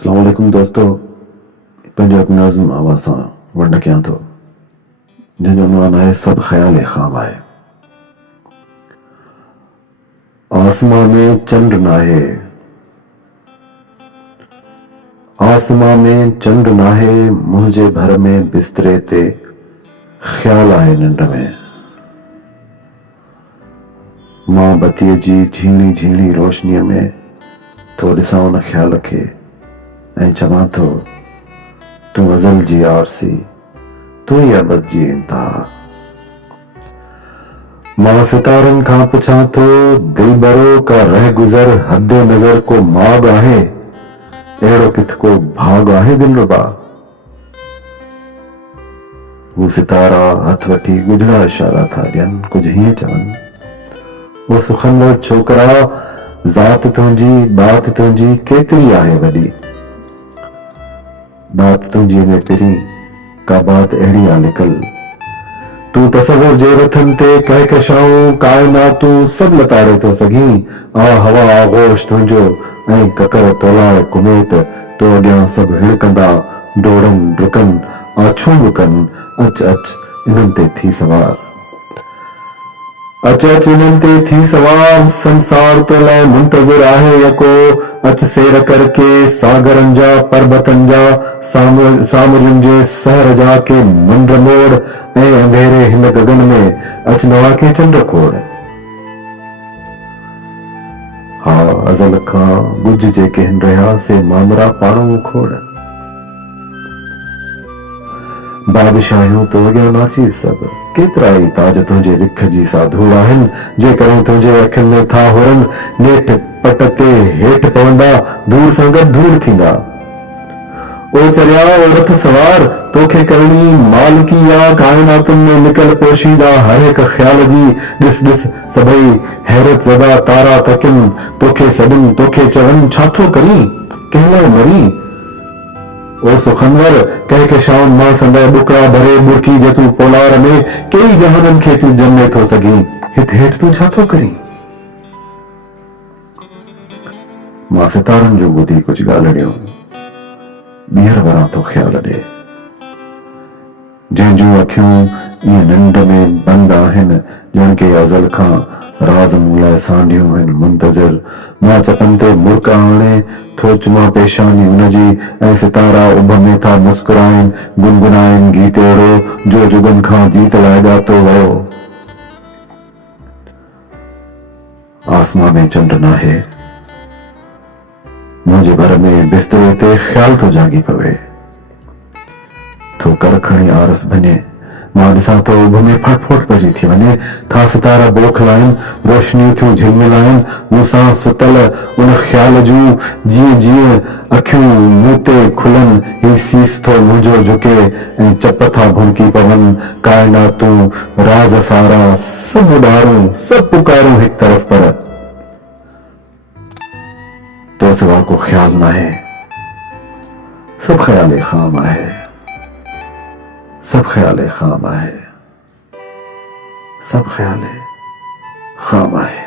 अस्सलाम वालेकुम दोस्तों, पंहिंजो हिकु नज़्म आवाज़ सां वंड कयां थो जंहिंजो उनवान आहे सभु ख़्याल ख़ाम आहे। आसमां में चंड नाहे, आसमां में चंड नाहे, मुंहिंजे भर में बिस्तरे ते ख़्याल आहे निंड में। मां बत्तीअ जी झीणी झीणी रोशनीअ में थो ॾिसां उन ख़्याल खे ऐं चवां थो, तूं अज़ल जी आरसी, तूं ई अबद जी इंतहा। मां सितारनि खां पुछां थो, दिलबरो का रह गुज़र हद नज़र को माग आहे, अहिड़ो किथ को भाग आहे दिलरुबा। हू सितारा हथ वठी ॻुझड़ा इशारा था ॾियनि, कुझु हीअं चवनि, वो सुखनवर छोकरा, ज़ात तुंहिंजी बात तुंहिंजी केतिरी आहे वॾी। बात तुंहिंजी में पहिरीं का बात अहिड़ी आहे लिकल, तूं तसव्वुर जे रथनि ते कहकशाऊं काइनातूं सभु लताड़े थो सघीं। आ हवा आगोश तुंहिंजो ऐं ककर तोलाए कुमेत, तो अॻियां सभु हिड़कंदा डोड़नि डुकनि आछूं कनि। अच अच इन्हनि ते थी सवार, अच अच इन्हनि ते थी सवार, संसार तो लाइ मुंतज़िर आहे यको। अच सैर करके सागरनि जा पर्बतनि जा सामरियुनि जे सहर जा के मंड मोड़, ऐं अंधेरे हिन गगन में अच नवा के चंड खोड़। हा अज़ल खां ॻुझ जेके हिन रहिया से मामरा पाणो खोड़। बादशाहियूं तो अॻियां नाची सभु, केतिरा ई ताज तुंहिंजे विख जी साधूड़ आहिनि, जेकॾहिं तुंहिंजे अखियुनि में था हुरनि, नेठि पट ते हेठि पवंदा, धूड़ सां गॾु धूड़ थींदा। ओ चरिया ओ रथ सवार, तोखे करणी मालिकी या काइनातुनि में निकल पोशीदा हर हिक ख़्याल जी। ॾिस ॾिस सभई हैरत ज़दा तारा तकिन, तोखे सॾनि तोखे चवनि छा थो करीं, कंहिं लाइ मरी। ओ सुखनवर कहकशाउनि मां संदे बुकड़ा भरे बुरकी जे तूं पोलार में, कई जहाननि खे तूं जमे थो सघीं, हित हेठि तूं छा थो करीं। मां सितारनि जो ॿुधी कुझु ॻाल्हिड़ियूं, ॿीहर वरां थो ख़्याल ॾे, जंहिंजूं अखियूं ईअं निंड में बंदि आहिनि, ॼण के अज़ल खां राज़ मूं लाइ सांडियूं आहिनि मुंतज़िर। मां चपनि ते मुर्क आणे थो चुमां पेशानी उनजी, ऐं सितारा उभ में था मुस्कुराइनि, गुनगुनाइनि गीत अहिड़ो जो जुगनि खां जीत लाइ ॻातो वियो। आसमां में चंड नाहे, मुंहिंजे भर में बिस्तरे ते ख़्याल थो जागी पवे। थो कर खणी आरस भञे, मां ॾिसां थो उभ में फटफोट पइजी थी वञे, था सितारा बोखलाइनि, रोशनियूं थियूं झिलमिलाइनि मूंसां सुतल उन ख़्याल जूं। जीअं जीअं अखियूं मूं ते खुलनि, ही सीस थो मुंहिंजो झुके ऐं चप था भुनकी पवनि। काइनातूं राज़ सारा सभु उॾारूं सभु पुकारूं हिकु तरफ़, पर तो सिवा को ख़्याल नाहे। सभु ख़्याल ख़ाम आहे, सब ख्याल खाम आहे, सब ख्याल खाम आहे।